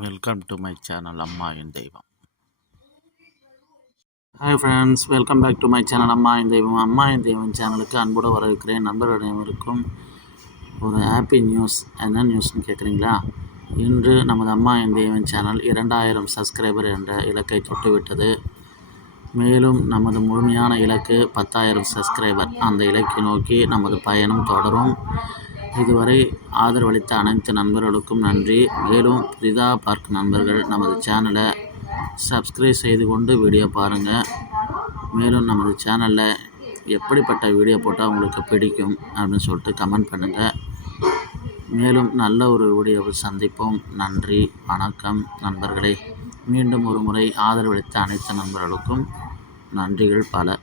Welcome to my channel அம்மாயின் தெய்வம். Hi friends, welcome back to my channel அம்மாயின் தெய்வம். அம்மாயின் தெய்வம் சேனலுக்கு அன்போடு வரவேற்கிறேன். நண்பர்களிடமிருக்கும் ஒரு ஹாப்பி நியூஸ். என்ன நியூஸ்னு கேட்குறீங்களா? இன்று நமது அம்மாயின் தெய்வம் சேனல் 2000 சப்ஸ்கிரைபர் என்ற இலக்கை தொட்டுவிட்டது. மேலும் நமது முழுமையான இலக்கு 10,000 சப்ஸ்கிரைபர். அந்த இலக்கை நோக்கி நமது பயணம் தொடரும். இதுவரை ஆதரவளித்த அனைத்து நண்பர்களுக்கும் நன்றி. மேலும் புதிதாக பார்க்கும் நண்பர்கள் நமது சேனலை சப்ஸ்கிரைப் செய்து கொண்டு வீடியோ பாருங்கள். மேலும் நமது சேனலில் எப்படிப்பட்ட வீடியோ போட்டால் உங்களுக்கு பிடிக்கும் அப்படின்னு சொல்லிட்டு கமெண்ட் பண்ணுங்கள். மேலும் நல்ல ஒரு வீடியோவில் சந்திப்போம். நன்றி, வணக்கம் நண்பர்களே. மீண்டும் ஒரு முறை ஆதரவளித்த அனைத்து நண்பர்களுக்கும் நன்றிகள் பல.